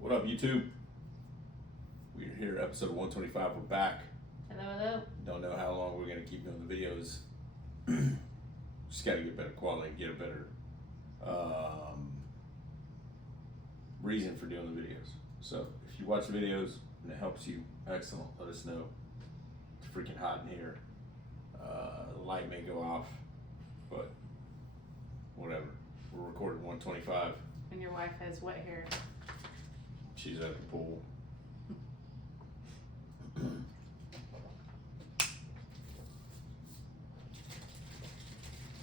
What up, YouTube? We're here, episode 125. We're back. Hello. Don't know how long we're going to keep doing the videos. Just got to get better quality and get a better reason for doing the videos. So if you watch the videos and it helps you, excellent. Let us know. It's freaking hot in here. The light may go off, but whatever. We're recording 125. And your wife has wet hair. She's at the pool. Can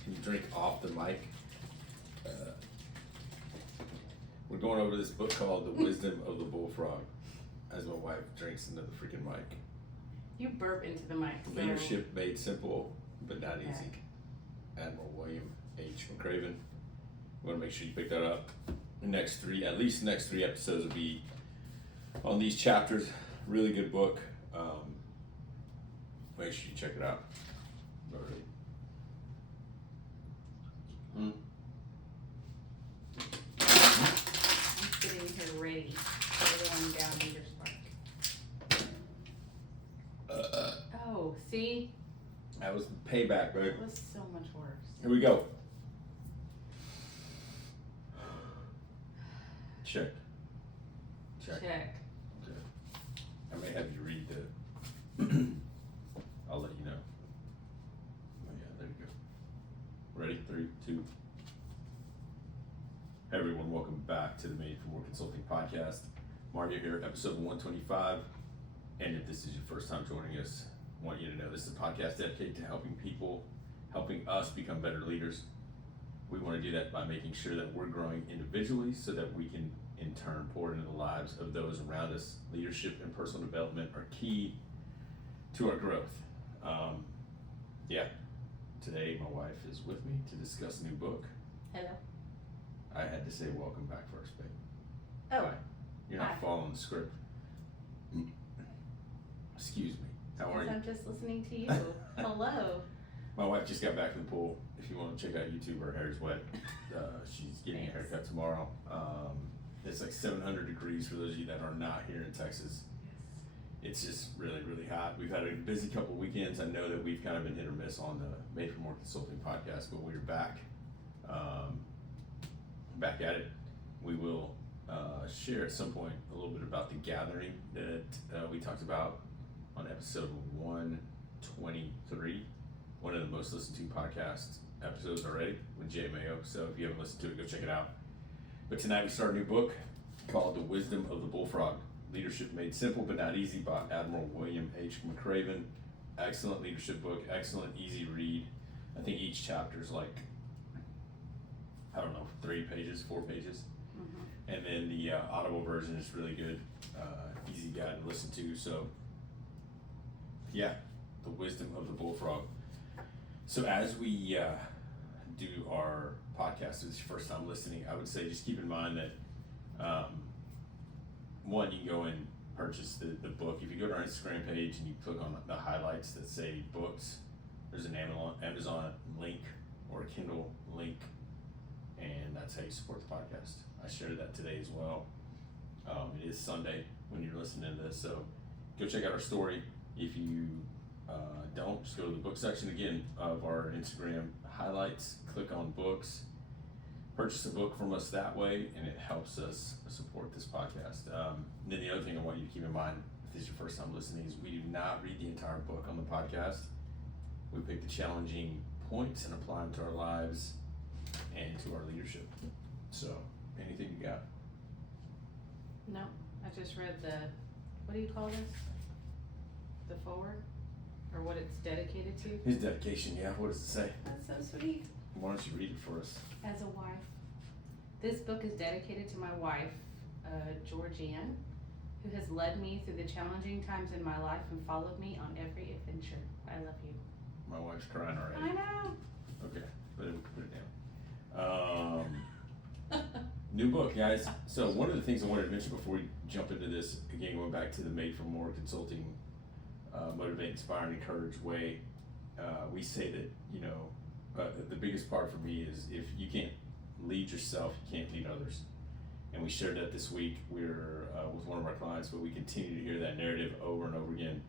you drink off the mic? We're going over this book called The Wisdom of the Bullfrog as my wife drinks into the freaking mic. You burp into the mic. So. Leadership Made Simple, but Not Easy. Admiral William H. McRaven. We want to make sure you pick that up. The next three episodes will be on these chapters. Really good book. Make sure you check it out. Alright. I'm sitting here ready for everyone down Leader's Park. Oh, see? That was the payback, babe. It was so much worse. Here we go. Check. Check. Okay. I may have you read the. I'll let you know. Oh yeah, there you go. Ready? 3, 2. Hey everyone, welcome back to the Made for More Consulting podcast. Mario here, episode 125. And if this is your first time joining us, I want you to know this is a podcast dedicated to helping us become better leaders. We want to do that by making sure that we're growing individually so that we can in turn pour into the lives of those around us. Leadership and personal development are key to our growth. Today my wife is with me to discuss a new book. Hello. I had to say welcome back first, babe. Oh. Hi. You're not Hi. following the script. Excuse me. How are you? I'm just listening to you. Hello. My wife just got back from the pool. If you want to check out YouTube, her hair is wet. She's getting a haircut tomorrow. It's like 700 degrees for those of you that are not here in Texas. It's just really, really hot. We've had a busy couple of weekends. I know that we've kind of been hit or miss on the Made for More Consulting podcast, but we're back. Back at it. We will share at some point a little bit about the gathering that we talked about on episode 123. One of the most listened to podcast episodes already with Jay Mayo. So if you haven't listened to it, go check it out. But tonight we start a new book called The Wisdom of the Bullfrog. Leadership Made Simple but Not Easy by Admiral William H. McRaven. Excellent leadership book, excellent, easy read. I think each chapter is like, 3 pages, 4 pages. Mm-hmm. And then the Audible version is really good, easy guide to listen to. So, yeah, The Wisdom of the Bullfrog. So as we do our podcast, if it's your first time listening, I would say just keep in mind that one, you can go and purchase the book. If you go to our Instagram page and you click on the highlights that say books, there's an Amazon link or a Kindle link, and that's how you support the podcast. I shared that today as well. It is Sunday when you're listening to this, so go check out our story. If you don't, just go to the book section again of our Instagram highlights, click on books, purchase a book from us that way, and it helps us support this podcast. And then the other thing I want you to keep in mind, if this is your first time listening, is we do not read the entire book on the podcast. We pick the challenging points and apply them to our lives and to our leadership. So, anything you got? No, I just read what do you call this? The forward? Or what it's dedicated to? His dedication, yeah. What does it say? That's so sweet. Why don't you read it for us? As a wife. This book is dedicated to my wife, Georgianne, who has led me through the challenging times in my life and followed me on every adventure. I love you. My wife's crying already. I know. Okay, put it down. New book, guys. So one of the things I wanted to mention before we jump into this, again, going back to the Made for More Consulting, motivate, inspire, and encourage way, we say that, the biggest part for me is if you can't lead yourself, you can't lead others. And we shared that this week. We're with one of our clients, but we continue to hear that narrative over and over again.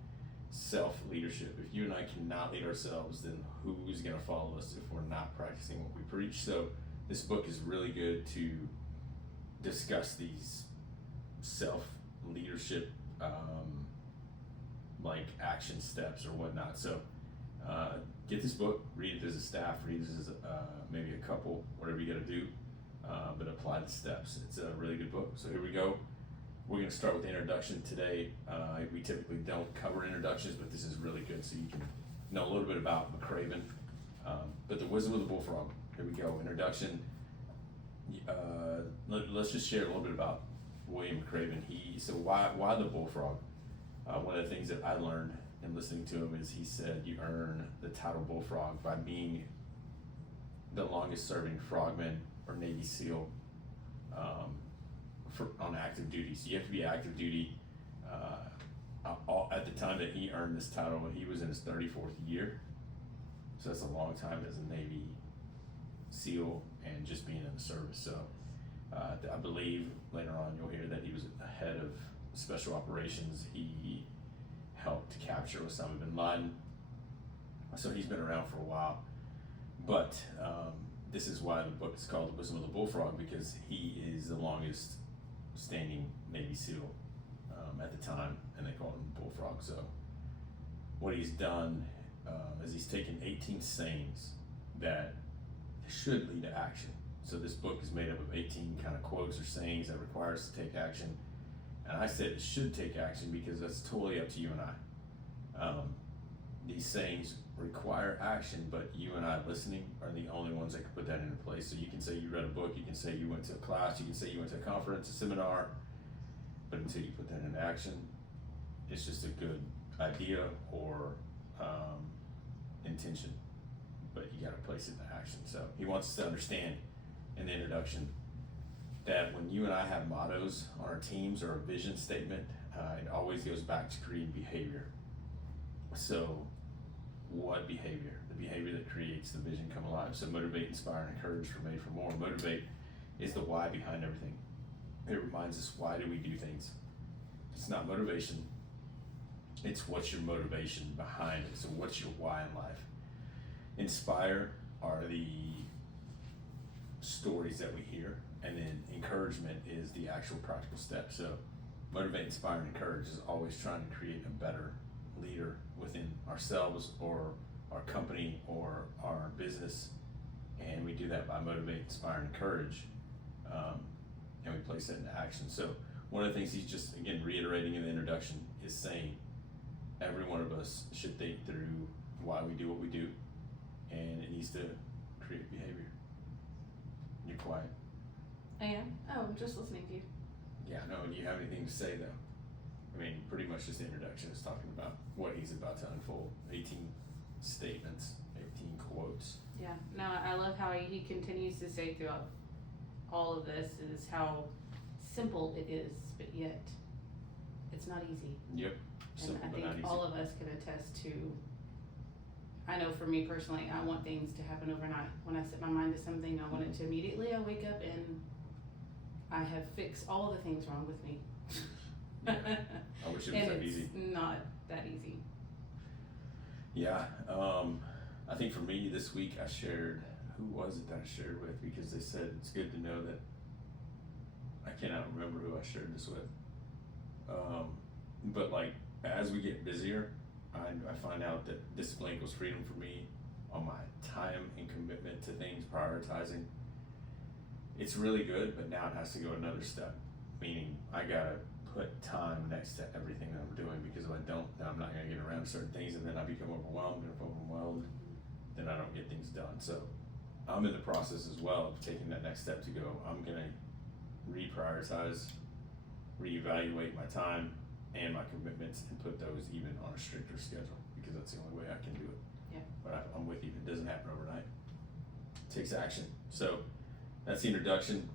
Self-leadership. If you and I cannot lead ourselves, then who's going to follow us if we're not practicing what we preach? So this book is really good to discuss these self-leadership like action steps or whatnot. So get this book, read it as a staff, read it as maybe a couple, whatever you got to do, but apply the steps. It's a really good book. So here we go. We're going to start with the introduction today. We typically don't cover introductions, but this is really good so you can know a little bit about McCraven. But the wisdom of the bullfrog. Here we go. Introduction. Let's just share a little bit about William McCraven. So why the bullfrog? One of the things that I learned in listening to him is he said you earn the title bullfrog by being the longest serving frogman or Navy SEAL on active duty. So you have to be active duty. At the time that he earned this title, he was in his 34th year. So that's a long time as a Navy SEAL and just being in the service. So I believe later on you'll hear that he was the head of special operations. He helped capture Osama bin Laden. So he's been around for a while. But this is why the book is called The Wisdom of the Bullfrog, because he is the longest standing Navy SEAL at the time, and they called him Bullfrog. So what he's done is he's taken 18 sayings that should lead to action. So this book is made up of 18 kind of quotes or sayings that require us to take action. And I said it should take action because that's totally up to you and I. These sayings require action, but you and I listening are the only ones that can put that into place. So you can say you read a book, you can say you went to a class, you can say you went to a conference, a seminar, but until you put that into action, it's just a good idea or intention, but you got to place it into action. So he wants us to understand in the introduction that when you and I have mottos on our teams or a vision statement, it always goes back to creating behavior. So what behavior? The behavior that creates the vision come alive. So motivate, inspire, and encourage for Made for More. Motivate is the why behind everything. It reminds us, why do we do things? It's not motivation. It's what's your motivation behind it. So what's your why in life? Inspire are the stories that we hear, and then encouragement is the actual practical step. So motivate, inspire, and encourage is always trying to create a better leader within ourselves or our company or our business, and we do that by motivate, inspire, and encourage, and we place that into action. So one of the things he's just again reiterating in the introduction is saying every one of us should think through why we do what we do, and it needs to create behavior. You're quiet. I am? Oh, I'm just listening to you. Yeah, no, do you have anything to say though? I mean, pretty much just the introduction is talking about what he's about to unfold. 18 statements, 18 quotes. Yeah, no, I love how he continues to say throughout all of this is how simple it is, but yet it's not easy. Yep, And simple I but think not easy. all of us can attest to, I know for me personally, I want things to happen overnight. When I set my mind to something, I want it to immediately, I wake up and I have fixed all the things wrong with me. I wish it was And that it's easy. not that easy. Yeah, I think for me this week I shared, who was it that I shared with? Because they said it's good to know that, I cannot remember who I shared this with. But like, as we get busier, I find out that discipline equals freedom for me on my time and commitment to things, prioritizing. It's really good, but now it has to go another step, meaning I gotta put time next to everything that I'm doing, because if I don't, then I'm not gonna get around to certain things, and then I become overwhelmed, and if I'm overwhelmed, then I don't get things done. So I'm in the process as well of taking that next step to go, I'm gonna reprioritize, reevaluate my time and my commitments, and put those even on a stricter schedule, because that's the only way I can do it. Yeah. But I'm with you, it doesn't happen overnight. It takes action. So that's the introduction.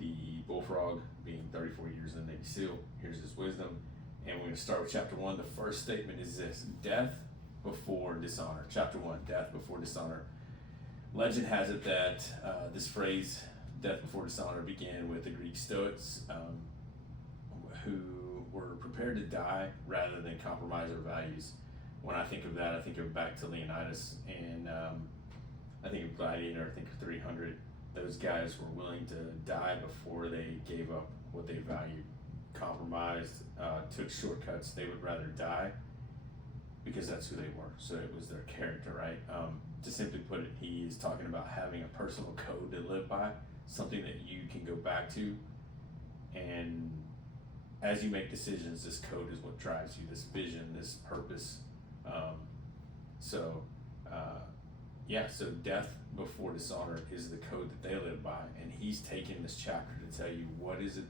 The bullfrog being 34 years in the Navy SEAL, here's his wisdom. And we're gonna start with chapter 1. The first statement is this: death before dishonor. Chapter 1, death before dishonor. Legend has it that this phrase Death Before Dishonor began with the Greek Stoics, who were prepared to die rather than compromise their values. When I think of that, I think of back to Leonidas, and I think of Gladiator, I think of 300. Those guys were willing to die before they gave up what they valued, compromised, took shortcuts. They would rather die because that's who they were. So it was their character, right? To simply put it, he is talking about having a personal code to live by, something that you can go back to. And as you make decisions, this code is what drives you, this vision, this purpose. So Death Before Dishonor is the code that they live by. And he's taken this chapter to tell you, what is your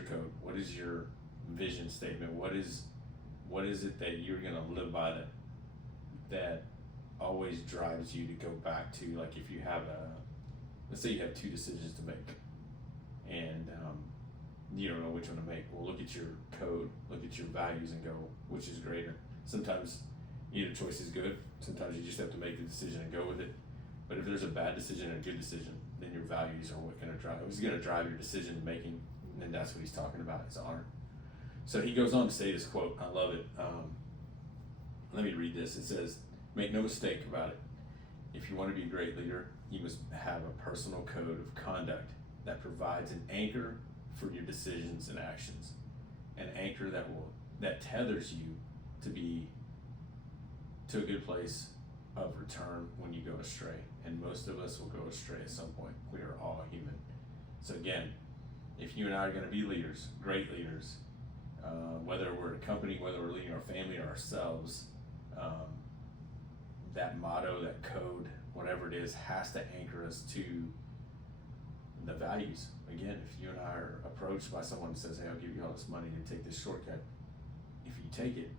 code? What is your vision statement? What is it that you're gonna live by that always drives you to go back to? Like, if you have let's say you have two decisions to make, and you don't know which one to make. Well, look at your code, look at your values, and go, which is greater? Sometimes either choice is good. Sometimes you just have to make the decision and go with it. But if there's a bad decision and a good decision, then your values are what's gonna drive your decision making. And that's what he's talking about, is honor. So he goes on to say this quote. I love it. Let me read this. It says, "Make no mistake about it. If you want to be a great leader, you must have a personal code of conduct that provides an anchor for your decisions and actions, an anchor that tethers you to a good place of return when you go astray." And most of us will go astray at some point. We are all human. So again, if you and I are going to be leaders, great leaders, whether we're a company, whether we're leading our family or ourselves, that motto, that code, whatever it is, has to anchor us to the values. Again, if you and I are approached by someone who says, "Hey, I'll give you all this money to take this shortcut," if you take it,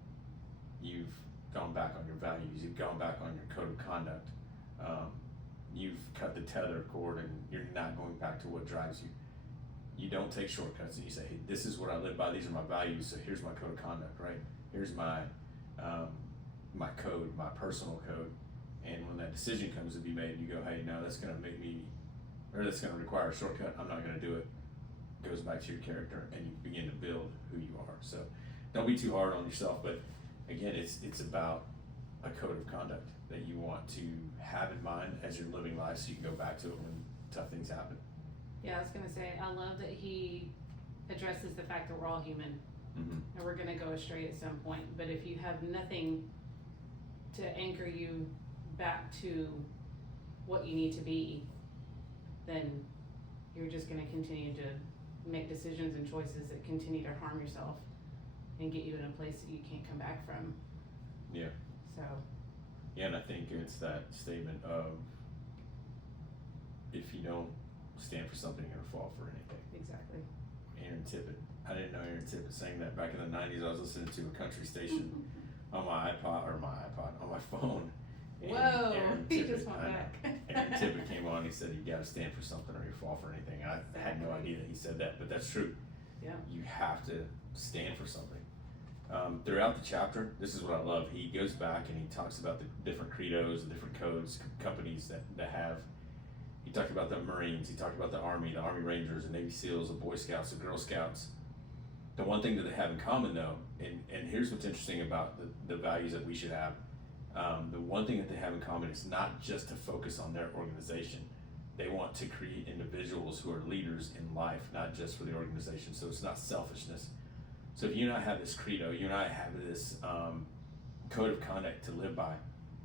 you've gone back on your values, you've gone back on your code of conduct, you've cut the tether cord, and you're not going back to what drives you. You don't take shortcuts and you say, "Hey, this is what I live by, these are my values, so here's my code of conduct," right? Here's my my code, my personal code. And when that decision comes to be made, you go, "Hey, no, that's gonna that's gonna require a shortcut, I'm not gonna do it." It goes back to your character, and you begin to build who you are. So don't be too hard on yourself, but again, it's about a code of conduct that you want to have in mind as you're living life, so you can go back to it when tough things happen. Yeah, I was gonna say, I love that he addresses the fact that we're all human, Mm-hmm. and we're gonna go astray at some point. But if you have nothing to anchor you back to what you need to be, then you're just gonna continue to make decisions and choices that continue to harm yourself and get you in a place that you can't come back from. Yeah. So, Yeah, and I think it's that statement of, if you don't stand for something, you're gonna fall for anything. exactly. Aaron Tippett. I didn't know Aaron Tippett sang that back in the 90s. I was listening to a country station on my iPod, on my phone. And Whoa, Aaron he Tippett, just went I know. back. Aaron Tippett came on, he said, "You gotta stand for something or you fall for anything." And I had no idea that he said that, but that's true. Yeah. You have to stand for something. Throughout the chapter, this is what I love. He goes back and he talks about the different credos, the different codes, companies that have. He talked about the Marines, he talked about the Army Rangers, the Navy SEALs, the Boy Scouts, the Girl Scouts. The one thing that they have in common, though, and here's what's interesting about the values that we should have. The one thing that they have in common is not just to focus on their organization. They want to create individuals who are leaders in life, not just for the organization. So it's not selfishness. So if you and I have this credo, you and I have this code of conduct to live by,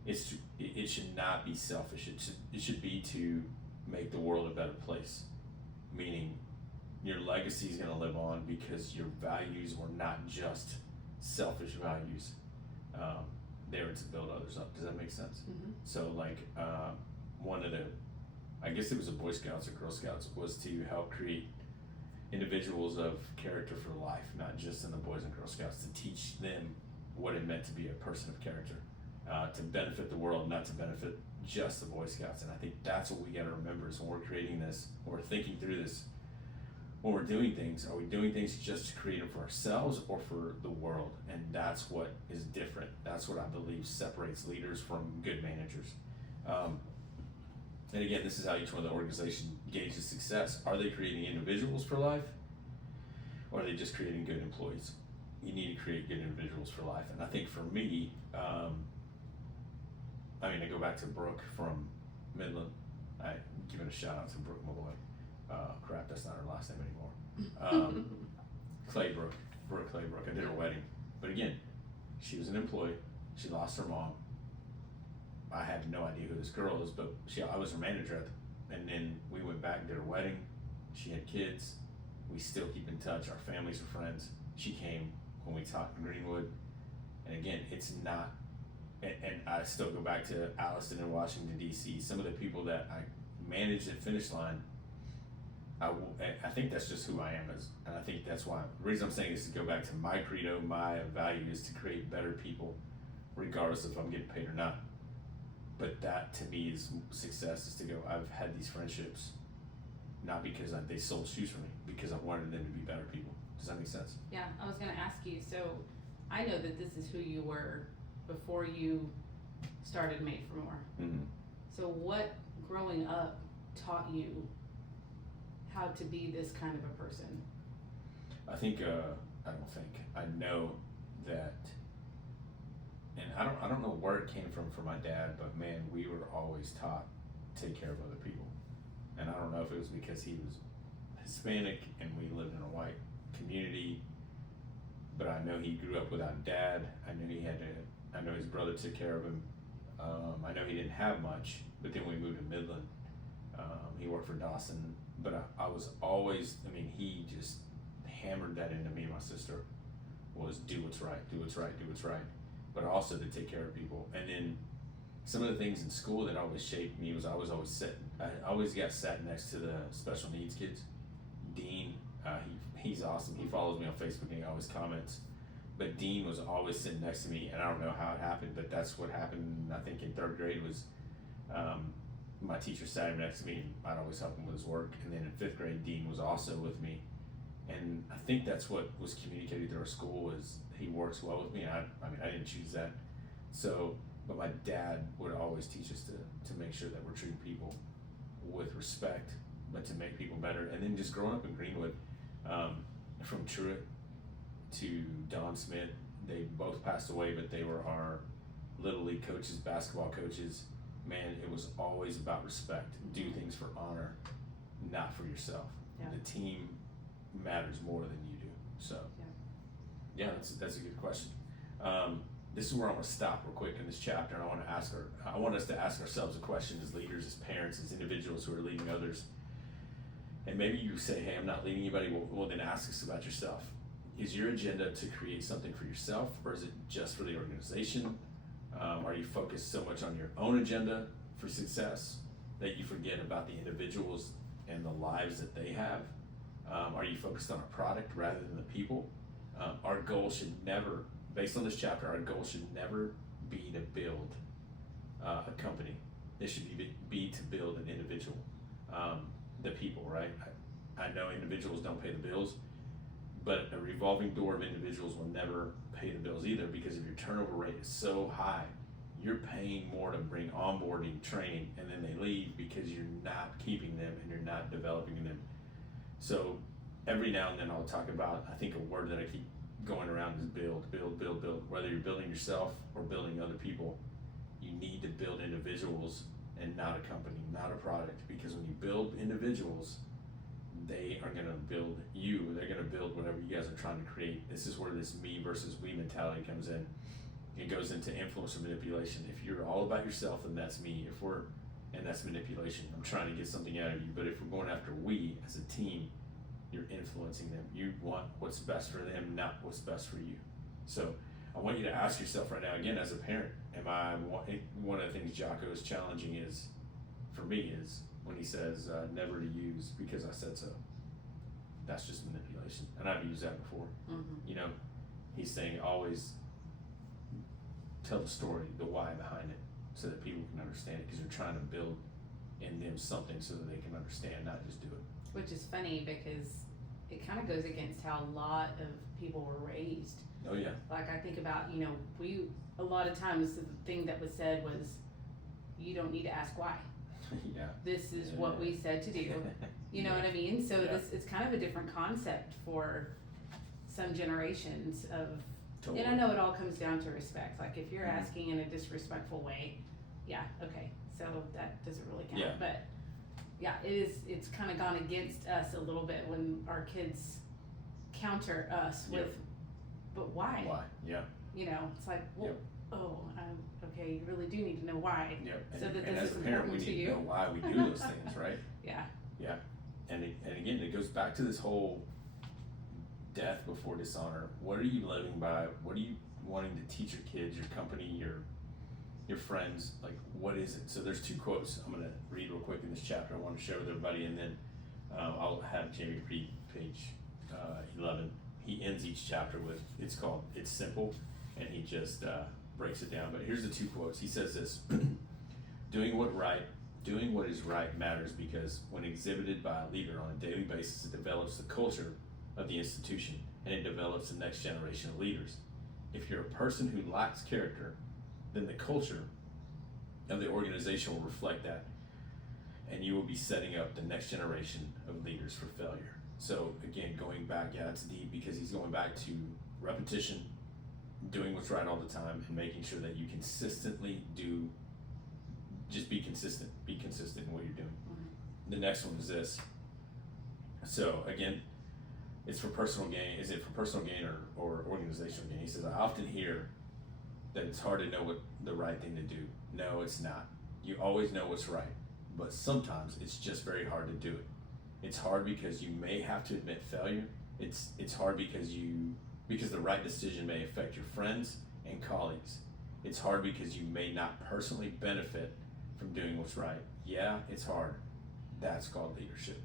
it should not be selfish. It should be to make the world a better place. Meaning, your legacy is going to live on because your values were not just selfish values. They were to build others up. Does that make sense? Mm-hmm. So like one of the, I guess it was the Boy Scouts or Girl Scouts, was to help create individuals of character for life, not just in the Boys and Girl Scouts, to teach them what it meant to be a person of character, to benefit the world, not to benefit just the Boy Scouts. And I think that's what we got to remember is when we're creating this, when we're thinking through this, when we're doing things, are we doing things just to create them for ourselves or for the world? And that's what is different. That's what I believe separates leaders from good managers. And again, this is how each one of the organizations gauges success. Are they creating individuals for life? Or are they just creating good employees? You need to create good individuals for life. And I think for me, I go back to Brooke from Midland. I give it a shout out to Brooke Malloy. Crap, that's not her last name anymore. Brooke Claybrook. I did her wedding. But again, she was an employee. She lost her mom. I have no idea who this girl is, but I was her manager and then we went back and did her wedding. She had kids. We still keep in touch. Our families are friends. She came when we talked in Greenwood. And again, it's not, and I still go back to Alliston in Washington, D.C. Some of the people that I managed at Finish Line, I think that's just who I am. And I think that's why, the reason I'm saying is to go back to my credo, my value is to create better people, regardless if I'm getting paid or not. But that to me is success, is to go, I've had these friendships, not because they sold shoes for me, because I wanted them to be better people. Does that make sense? Yeah, I was gonna ask you, so I know that this is who you were before you started Made for More. Mm-hmm. So what growing up taught you how to be this kind of a person? I know that, and I don't know where it came from for my dad, but man, we were always taught take care of other people. And I don't know if it was because he was Hispanic and we lived in a white community, but I know he grew up without a dad. I know his brother took care of him. I know he didn't have much, but then we moved to Midland. He worked for Dawson, but I was always, he just hammered that into me and my sister, was do what's right, but also to take care of people. And then some of the things in school that always shaped me was I always got sat next to the special needs kids. Dean, he's awesome. He follows me on Facebook and he always comments. But Dean was always sitting next to me, and I don't know how it happened, but that's what happened. I think in third grade was my teacher sat him next to me, and I'd always help him with his work. And then in fifth grade, Dean was also with me, and I think that's what was communicated through our school, was he works well with me. And I didn't choose that. So, but my dad would always teach us to make sure that we're treating people with respect, but to make people better. And then just growing up in Greenwood, from Truett to Don Smith, they both passed away, but they were our Little League coaches, basketball coaches. Man, it was always about respect. Do things for honor, not for yourself. Yeah. The team matters more than you do. So, yeah, that's a good question. This is where I'm going to stop real quick in this chapter, and I want us to ask ourselves a question as leaders, as parents, as individuals who are leading others. And maybe you say, hey, I'm not leading anybody. Well, then ask us about yourself. Is your agenda to create something for yourself, or is it just for the organization? Are you focused so much on your own agenda for success that you forget about the individuals and the lives that they have? Are you focused on a product rather than the people? Our goal should never, based on this chapter, our goal should never be to build a company. It should be to build an individual. The people, right? I know individuals don't pay the bills, but a revolving door of individuals will never pay the bills either, because if your turnover rate is so high, you're paying more to bring onboarding, training, and then they leave because you're not keeping them and you're not developing them. So every now and then I'll talk about, I think a word that I keep going around is build. Whether you're building yourself or building other people, you need to build individuals and not a company, not a product, because when you build individuals, they are going to build you. They're going to build whatever you guys are trying to create. This is where this me versus we mentality comes in. It goes into influence or manipulation. If you're all about yourself, then that's me. And that's manipulation. I'm trying to get something out of you. But if we're going after we as a team, you're influencing them. You want what's best for them, not what's best for you. So I want you to ask yourself right now, again, as a parent, one of the things Jocko is challenging is, for me, is when he says, never to use because I said so. That's just manipulation. And I've used that before. Mm-hmm. He's saying always tell the story, the why behind it, so that people can understand it, because you're trying to build in them something so that they can understand, not just do it. Which is funny because it kind of goes against how a lot of people were raised. Oh yeah. Like I think about, a lot of times the thing that was said was, you don't need to ask why. Yeah. this is what we said to do. You know what I mean? So Yeah. it's kind of a different concept for some generations of, Totally. and I know it all comes down to respect. Like if you're Mhm. asking in a disrespectful way, yeah, okay, so that doesn't really count. Yeah. But yeah, it's kind of gone against us a little bit when our kids counter us with, Yep. but why? Why? Yeah. You know, it's like, well, Yep. oh, okay, you really do need to know why. Yep. So that and this as is a parent, we important to need you. to know why we do those things, right? Yeah. Yeah. And again, it goes back to this whole death before dishonor. What are you living by? What are you wanting to teach your kids, your company, your friends? Like, what is it? So there's two quotes I'm going to read real quick in this chapter I want to share with everybody, and then I'll have Jamie read page 11. He ends each chapter with, it's called It's Simple, and he just breaks it down. But here's the two quotes. He says this: doing what is right matters because when exhibited by a leader on a daily basis, it develops the culture of the institution and it develops the next generation of leaders. If you're a person who lacks character, then the culture of the organization will reflect that, and you will be setting up the next generation of leaders for failure. So again, going back, yeah, it's deep because he's going back to repetition, doing what's right all the time, and making sure that you consistently do. Just be consistent in what you're doing. Mm-hmm. The next one is this. So again, it's for personal gain. Is it for personal gain or organizational gain? He says, I often hear that it's hard to know what the right thing to do. No, it's not. You always know what's right, but sometimes it's just very hard to do it. It's hard because you may have to admit failure. It's hard because the right decision may affect your friends and colleagues. It's hard because you may not personally benefit from doing what's right. Yeah, it's hard. That's called leadership.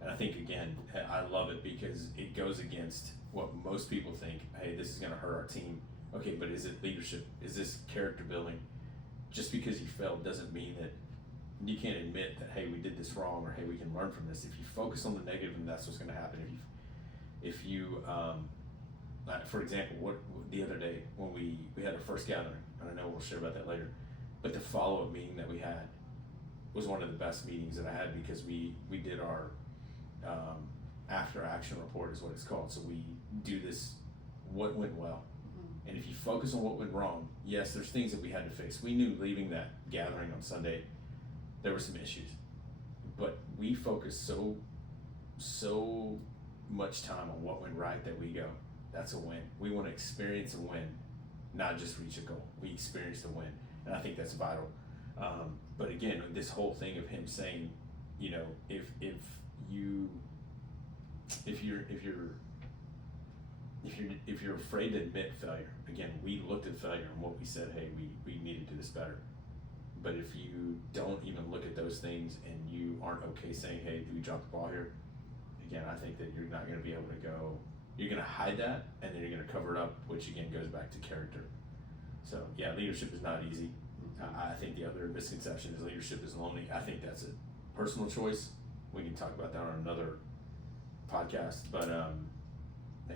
And I think, again, I love it because it goes against what most people think. Hey, this is going to hurt our team. Okay, but is it leadership? Is this character building? Just because you failed doesn't mean that you can't admit that, hey, we did this wrong, or hey, we can learn from this. If you focus on the negative, and that's what's going to happen. If you for example, what the other day when we had our first gathering, and I know we'll share about that later, but the follow-up meeting that we had was one of the best meetings that I had because we did our after action report is what it's called. So we do this, what went well. Mm-hmm. And if you focus on what went wrong, yes, there's things that we had to fix. We knew leaving that gathering on Sunday, there were some issues, but we focused so much time on what went right that we go, that's a win. We want to experience a win, not just reach a goal. We experienced a win, and I think that's vital. But again, this whole thing of him saying, you know, if you're afraid to admit failure, again, we looked at failure and what we said, hey, we need to do this better. But if you don't even look at those things and you aren't okay saying, hey, do we drop the ball here? Again, I think that you're not going to be able to go. You're going to hide that, and then you're going to cover it up, which again goes back to character. So yeah, leadership is not easy. I think the other misconception is leadership is lonely. I think that's a personal choice. We can talk about that on another podcast. But and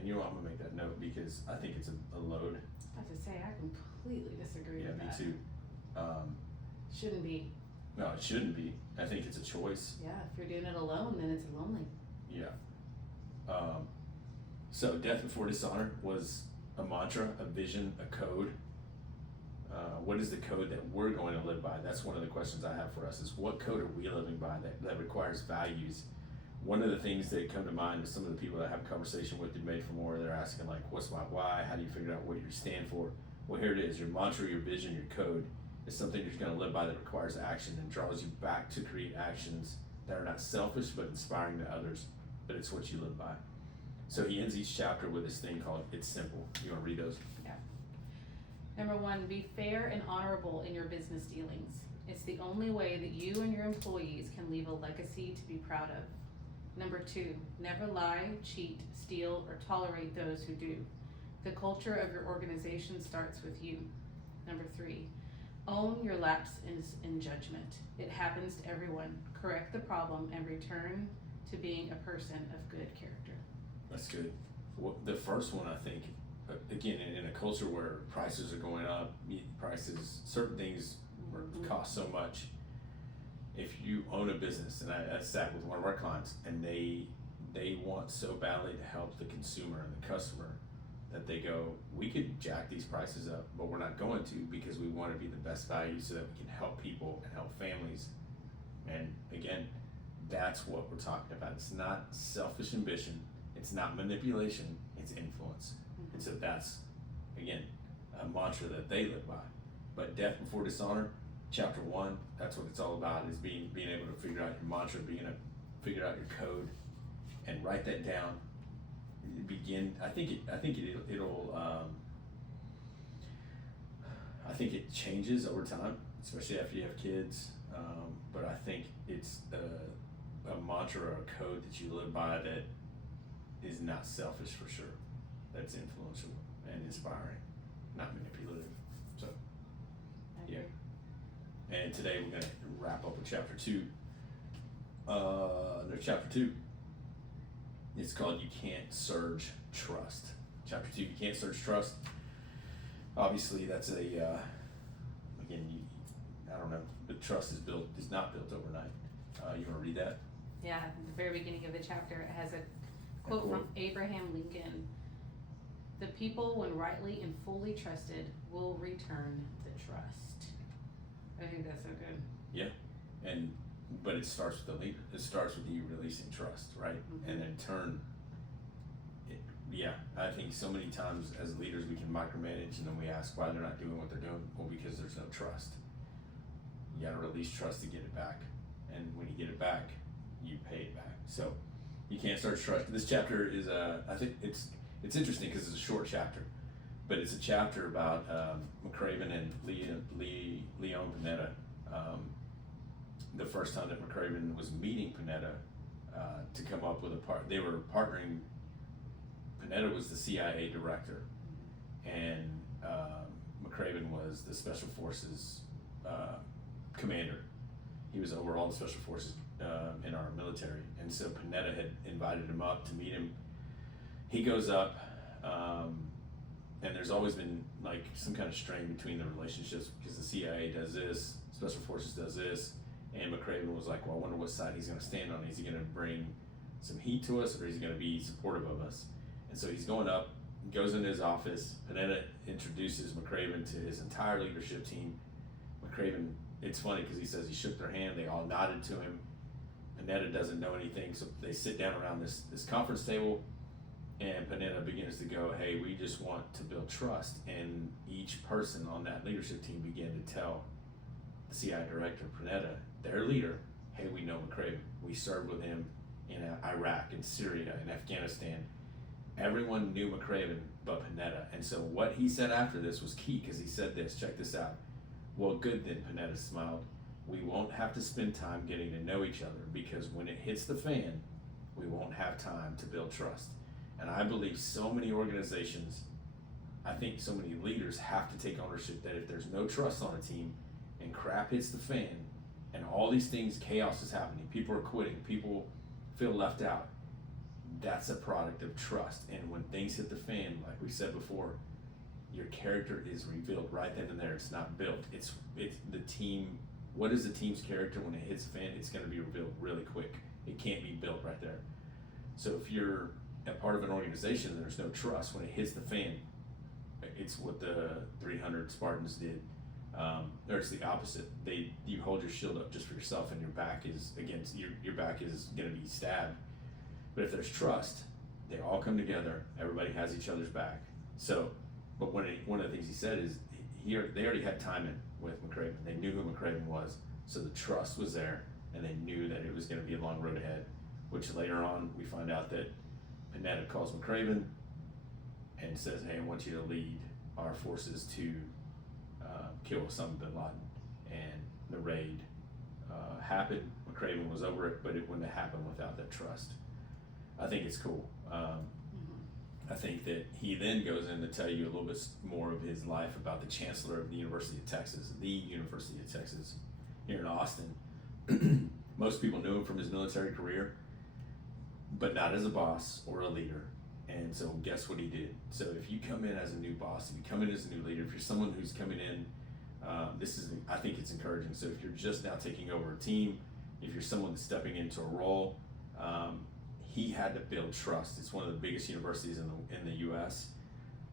you know, I'm gonna make that note because I think it's a load. I have to say, I completely disagree with Me that. too. Shouldn't be. No, it shouldn't be. I think it's a choice. Yeah, if you're doing it alone, then it's lonely. Yeah. So death before dishonor was a mantra, a vision, a code. What is the code that we're going to live by? That's one of the questions I have for us is what code are we living by that requires values? One of the things that come to mind is some of the people that I have a conversation with in Made for More, they're asking like, what's my why? How do you figure out what you stand for? Well, here it is. Your mantra, your vision, your code is something you're going to live by that requires action and draws you back to create actions that are not selfish but inspiring to others, but it's what you live by. So he ends each chapter with this thing called It's Simple. You want to read those? Yeah. Number 1, be fair and honorable in your business dealings. It's the only way that you and your employees can leave a legacy to be proud of. Number 2, never lie, cheat, steal, or tolerate those who do. The culture of your organization starts with you. Number 3, own your lapse in judgment. It happens to everyone. Correct the problem and return to being a person of good character. That's good. Well, the first one, I think, again, in a culture where prices are going up, certain things cost so much, if you own a business, and I sat with one of our clients, and they want so badly to help the consumer and the customer that they go, we could jack these prices up, but we're not going to, because we want to be the best value so that we can help people and help families. And again, that's what we're talking about. It's not selfish ambition, it's not manipulation, it's influence. And so that's, again, a mantra that they live by. But Death Before Dishonor, chapter 1, that's what it's all about, is being able to figure out your mantra, being able to figure out your code and write that down. I think it changes over time, especially after you have kids. But I think it's a mantra or a code that you live by that is not selfish, for sure. That's influential and inspiring, not manipulative. So, yeah. And today we're going to wrap up with chapter 2. Chapter 2. It's called You Can't Surge Trust. Chapter 2, You Can't Surge Trust. Obviously, that's I don't know, but trust is not built overnight. You want to read that? Yeah, at the very beginning of the chapter, it has a quote from Abraham Lincoln. The people, when rightly and fully trusted, will return the trust. I think that's so good. Yeah, but it starts with the leader. It starts with you releasing trust, right? Mm-hmm. And in turn, I think so many times as leaders we can micromanage, and then we ask why they're not doing what they're doing. Well, because there's no trust. You got to release trust to get it back, and when you get it back, you pay it back. So you can't start trust. This chapter is I think it's interesting because it's a short chapter, but it's a chapter about McCraven and Leon Panetta. The first time that McCraven was meeting Panetta to come up with they were partnering. Panetta was the CIA director, and McCraven was the Special Forces commander. He was over all the Special Forces in our military, and so Panetta had invited him up to meet him. He goes up, and there's always been like some kind of strain between the relationships because the CIA does this, Special Forces does this, and McCraven was like, well, I wonder what side he's going to stand on. Is he going to bring some heat to us, or is he going to be supportive of us? And so he's going up, goes into his office. Panetta introduces McCraven to his entire leadership team. McCraven, it's funny because he says he shook their hand, they all nodded to him. Panetta doesn't know anything, so they sit down around this conference table, and Panetta begins to go, hey, we just want to build trust. And each person on that leadership team began to tell the CIA director, Panetta, their leader, hey, we know McCraven. We served with him in Iraq, in Syria, in Afghanistan. Everyone knew McCraven but Panetta. And so what he said after this was key, because he said this, check this out. Well, good then, Panetta smiled. We won't have to spend time getting to know each other, because when it hits the fan, we won't have time to build trust. And I believe so many organizations, I think so many leaders have to take ownership that if there's no trust on a team and crap hits the fan and all these things, chaos is happening, people are quitting, people feel left out, that's a product of trust. And when things hit the fan, like we said before, your character is revealed right then and there. It's not built. It's the team. What is the team's character when it hits the fan? It's going to be revealed really quick. It can't be built right there. So if you're a part of an organization and there's no trust, when it hits the fan, it's what the 300 Spartans did. Or it's the opposite. You hold your shield up just for yourself, and your back is against your back is going to be stabbed. But if there's trust, they all come together. Everybody has each other's back. So, but one of the things he said is they already had time in with McCraven. They knew who McCraven was, so the trust was there, and they knew that it was going to be a long road ahead. Which later on we find out that Panetta calls McCraven and says, "Hey, I want you to lead our forces to kill Osama bin Laden." And the raid happened. McCraven was over it, but it wouldn't have happened without that trust. I think it's cool. I think that he then goes in to tell you a little bit more of his life about the chancellor of the University of Texas here in Austin. Most people knew him from his military career, but not as a boss or a leader. And so guess what he did? So if you come in as a new boss, if you come in as a new leader, if you're someone who's coming in I think it's encouraging. So if you're just now taking over a team, if you're someone that's stepping into a role, he had to build trust. It's one of the biggest universities in the U.S.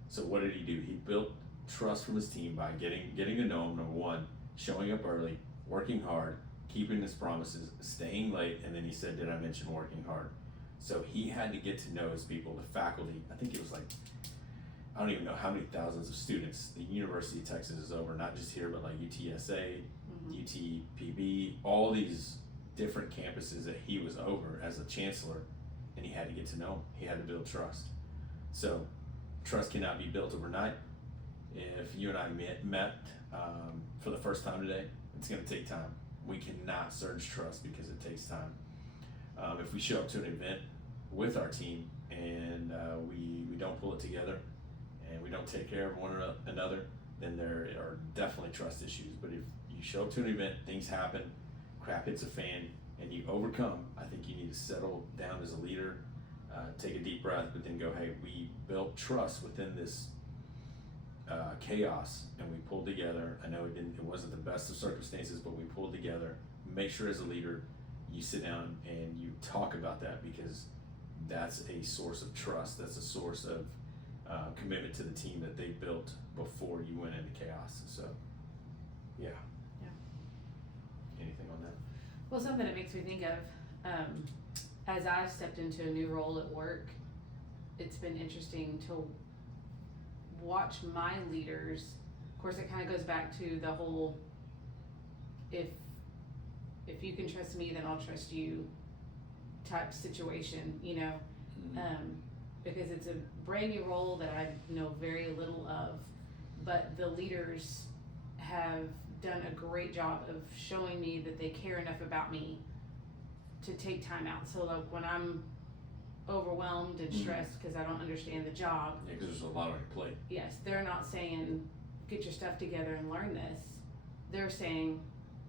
So what did he do? He built trust from his team by getting to know him. Number one, showing up early, working hard, keeping his promises, staying late, and then he said, "Did I mention working hard?" So he had to get to know his people, the faculty. I think it was like, I don't even know how many thousands of students. The University of Texas is over, not just here, but like UTSA, UTPB, all these different campuses that he was over as a chancellor, and he had to get to know them. He had to build trust. So trust cannot be built overnight. If you and I met for the first time today, it's going to take time. We cannot surge trust because it takes time. If we show up to an event with our team and we don't pull it together and we don't take care of one another, then there are definitely trust issues. But if you show up to an event, things happen, crap hits a fan, and you overcome, I think you need to settle down as a leader, take a deep breath, but then go, hey, we built trust within this chaos, and we pulled together. I know it wasn't the best of circumstances, but we pulled together. Make sure as a leader, you sit down and you talk about that, because that's a source of trust. That's a source of commitment to the team that they built before you went into chaos. So, yeah. Anything on that? Well, something that makes me think of, as I've stepped into a new role at work, it's been interesting to watch my leaders. Of course, it kind of goes back to the whole, if you can trust me, then I'll trust you type situation, you know, because it's a brand new role that I know very little of, but the leaders have done a great job of showing me that they care enough about me to take time out. So like when I'm overwhelmed and stressed because I don't understand the job. Yeah, because there's a lot on your plate. Yes, they're not saying, get your stuff together and learn this. They're saying,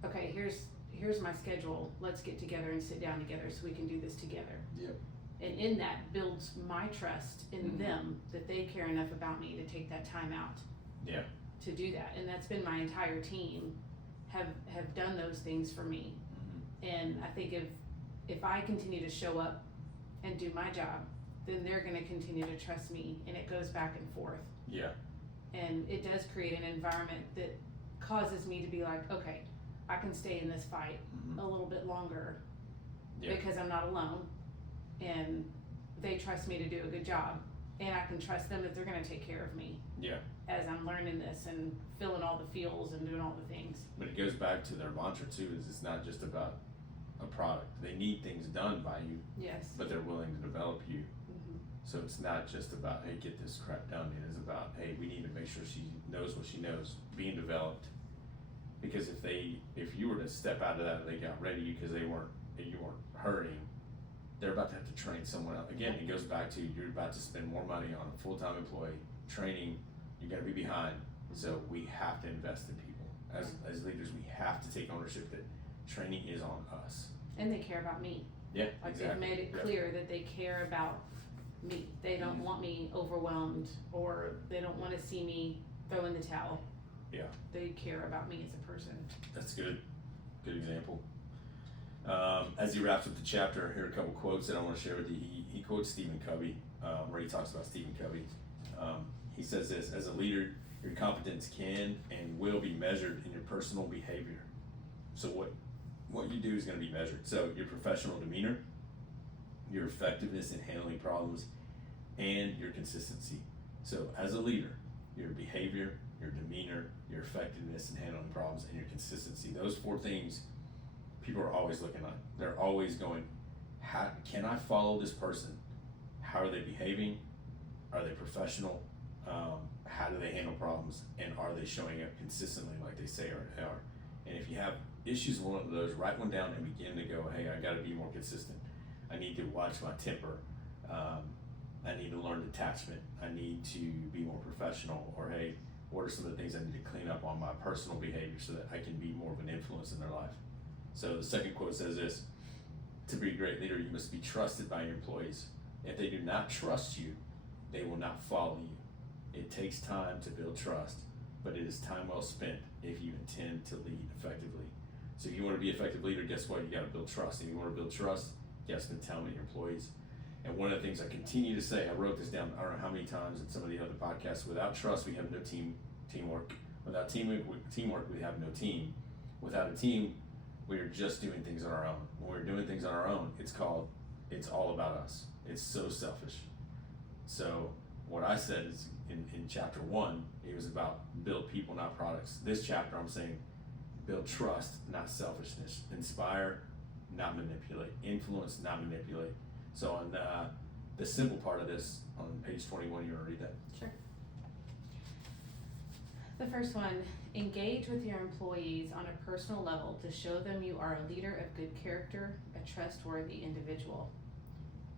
okay, here's my schedule. Let's get together and sit down together so we can do this together. Yep. And in that builds my trust in them that they care enough about me to take that time out. Yeah. To do that. And that's been my entire team have done those things for me. And I think if I continue to show up and do my job, then they're going to continue to trust me, and it goes back and forth. Yeah. And it does create an environment that causes me to be like, okay, I can stay in this fight a little bit longer because I'm not alone, and they trust me to do a good job, and I can trust them that they're going to take care of me. Yeah. As I'm learning this and filling all the feels and doing all the things. But it goes back to their mantra too, is it's not just about a product. They need things done by you. Yes. But they're willing to develop you. So it's not just about, hey, get this crap done. It is about, hey, we need to make sure she knows what she knows, being developed. Because if you were to step out of that and they got ready because you weren't hurrying, they're about to have to train someone else. Again, it goes back to, you're about to spend more money on a full-time employee, training, you're gonna be behind. So we have to invest in people. As leaders, we have to take ownership that training is on us. And they care about me. Yeah, like exactly. They've made it clear that they care about me. They don't want me overwhelmed, or they don't want to see me throw in the towel. Yeah. They care about me as a person. That's good. Good example. As he wraps up the chapter, here are a couple quotes that I want to share with you. He quotes Stephen Covey, where he talks about Stephen Covey. He says this: as a leader, your competence can and will be measured in your personal behavior. So what you do is going to be measured. So your professional demeanor, your effectiveness in handling problems, and your consistency. So as a leader, your behavior, your demeanor, your effectiveness in handling problems, and your consistency. Those four things people are always looking at. They're always going, how can I follow this person? How are they behaving? Are they professional? How do they handle problems? And are they showing up consistently like they say are? And if you have issues with one of those, write one down and begin to go, hey, I gotta be more consistent. I need to watch my temper. I need to learn detachment. I need to be more professional. Or hey, what are some of the things I need to clean up on my personal behavior so that I can be more of an influence in their life? So the second quote says this: to be a great leader, you must be trusted by your employees. If they do not trust you, they will not follow you. It takes time to build trust, but it is time well spent if you intend to lead effectively. So if you want to be an effective leader, guess what? You got to build trust. And if you want to build trust, you got to spend time with your employees. And one of the things I continue to say, I wrote this down, I don't know how many times in some of the other podcasts, without trust, we have no teamwork. Without teamwork, we have no team. Without a team, we are just doing things on our own. When we're doing things on our own, it's all about us. It's so selfish. So what I said is in chapter 1, it was about build people, not products. This chapter, I'm saying build trust, not selfishness. Inspire, not manipulate. Influence, not manipulate. So on the simple part of this, on page 21, you want to read that? Sure. The first one, engage with your employees on a personal level to show them you are a leader of good character, a trustworthy individual.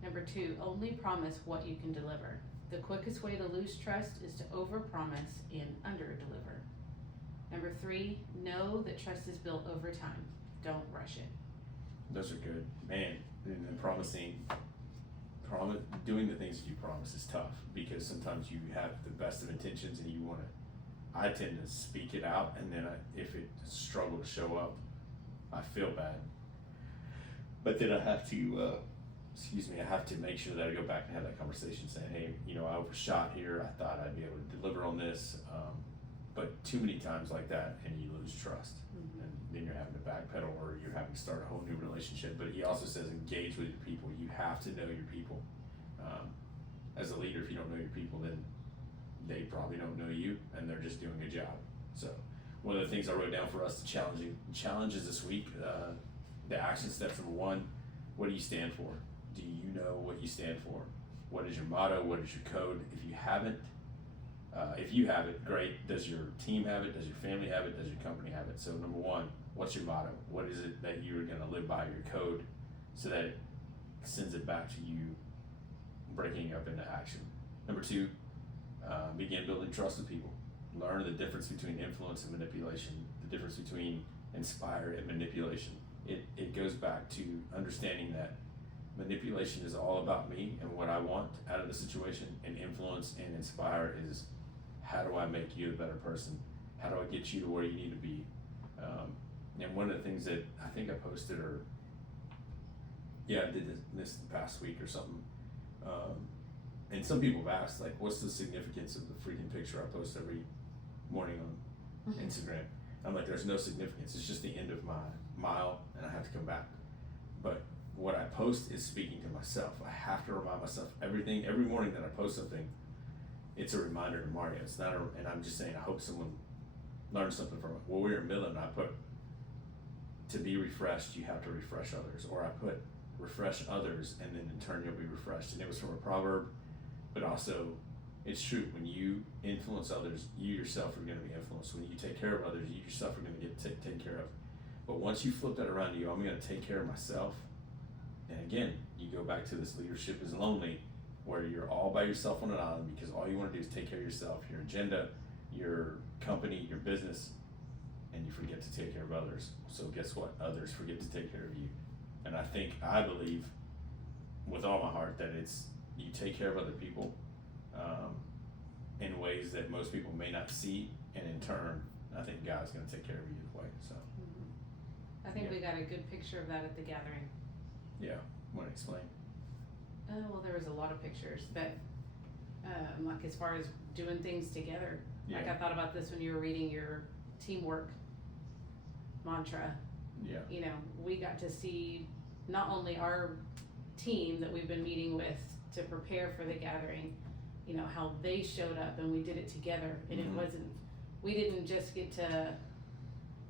Number 2, only promise what you can deliver. The quickest way to lose trust is to overpromise and underdeliver. Number 3, know that trust is built over time. Don't rush it. Those are good. Man, and doing the things that you promise is tough because sometimes you have the best of intentions and you want to, I tend to speak it out, and then if it struggle to show up, I feel bad. But then I have to, I have to make sure that I go back and have that conversation saying, hey, I overshot here. I thought I'd be able to deliver on this. But too many times like that, and you lose trust. Mm-hmm. And then you're having to backpedal or you're having to start a whole new relationship. But he also says engage with your people. You have to know your people. As a leader, if you don't know your people, then they probably don't know you and they're just doing a job. So one of the things I wrote down for us to challenges this week, the action steps. Number 1, what do you stand for? Do you know what you stand for? What is your motto? What is your code? If you have it, great. Does your team have it? Does your family have it? Does your company have it? So number 1, what's your motto? What is it that you're gonna live by, your code, so that it sends it back to you breaking up into action. Number 2, begin building trust with people. Learn the difference between influence and manipulation, the difference between inspire and manipulation. It goes back to understanding that manipulation is all about me and what I want out of the situation, and influence and inspire is how do I make you a better person? How do I get you to where you need to be? And one of the things that I think I posted, I did this the past week or something. And some people have asked, like, what's the significance of the freaking picture I post every morning on Instagram? I'm like, there's no significance. It's just the end of my mile and I have to come back. But what I post is speaking to myself. I have to remind myself every morning that I post something, it's a reminder to Mario. It's not and I'm just saying, I hope someone learns something from it. Well, we were in Midland, I put, to be refreshed, you have to refresh others. Or I put, refresh others, and then in turn you'll be refreshed. And it was from a proverb, but also it's true. When you influence others, you yourself are going to be influenced. When you take care of others, you yourself are going to get taken care of. But once you flip that around to you, I'm going to take care of myself. And again, you go back to this leadership is lonely, where you're all by yourself on an island because all you want to do is take care of yourself, your agenda, your company, your business, and you forget to take care of others. So guess what? Others forget to take care of you. And I believe with all my heart that it's, you take care of other people in ways that most people may not see, and in turn, I think God's going to take care of you that way. So, I think we got a good picture of that at the gathering. Yeah, want to explain? Well, there was a lot of pictures, but like as far as doing things together, like I thought about this when you were reading your teamwork mantra. Yeah. We got to see not only our team that we've been meeting with to prepare for the gathering, how they showed up and we did it together, and Mm-hmm. we didn't just get to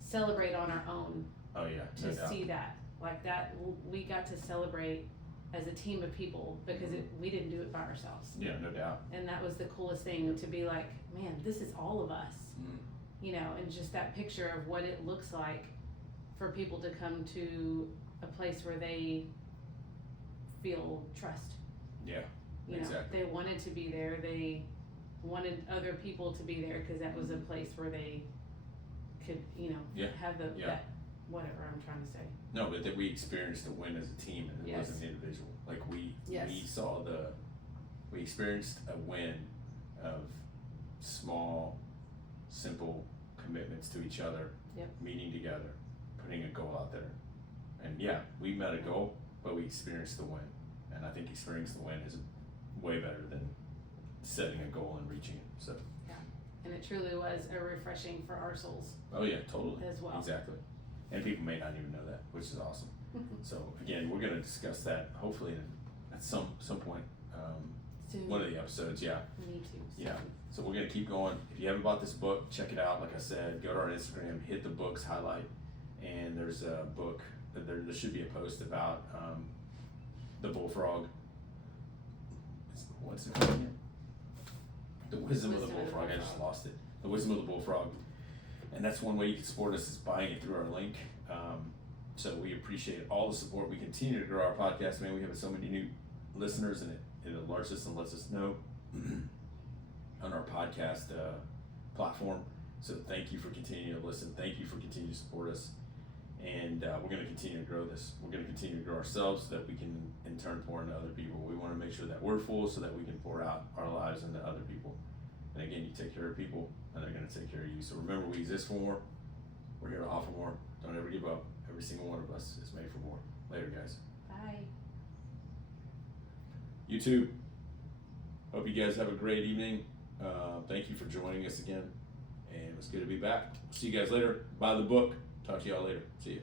celebrate on our own. Oh yeah. To see that, like that, we got to celebrate as a team of people because we didn't do it by ourselves. Yeah, no doubt. And that was the coolest thing, to be like, man, this is all of us. Mm. And just that picture of what it looks like for people to come to a place where they feel trust. Yeah, exactly. They wanted to be there. They wanted other people to be there because that was a place where they could, have that, whatever I'm trying to say. No, but that we experienced a win as a team, and it wasn't individual. Like we experienced a win of small simple commitments to each other, Yep. meeting together, putting a goal out there. And yeah, we met a goal, but we experienced the win. And I think experiencing the win is way better than setting a goal and reaching it. So, And it truly was a refreshing for our souls oh yeah, totally. as well. Exactly. And people may not even know that, which is awesome. So again, we're going to discuss that hopefully at some point, Soon. one of the episodes. Yeah. We need to. Yeah. So we're going to keep going. If you haven't bought this book, check it out. Like I said, go to our Instagram, hit the books highlight, and there's a book. There should be a post about the bullfrog. What's it called again? The Wisdom of the Bullfrog. I just lost it. The Wisdom of the Bullfrog. And that's one way you can support us is buying it through our link. So we appreciate all the support. We continue to grow our podcast. Man, we have so many new listeners, and it alerts us and lets us know on our podcast platform. So thank you for continuing to listen. Thank you for continuing to support us. And we're going to continue to grow this. We're going to continue to grow ourselves so that we can, in turn, pour into other people. We want to make sure that we're full so that we can pour out our lives into other people. And again, you take care of people, and they're going to take care of you. So remember, we exist for more. We're here to offer more. Don't ever give up. Every single one of us is made for more. Later, guys. Bye. You too. Hope you guys have a great evening. Thank you for joining us again. And it's good to be back. See you guys later. Buy the book. Talk to y'all later. See you.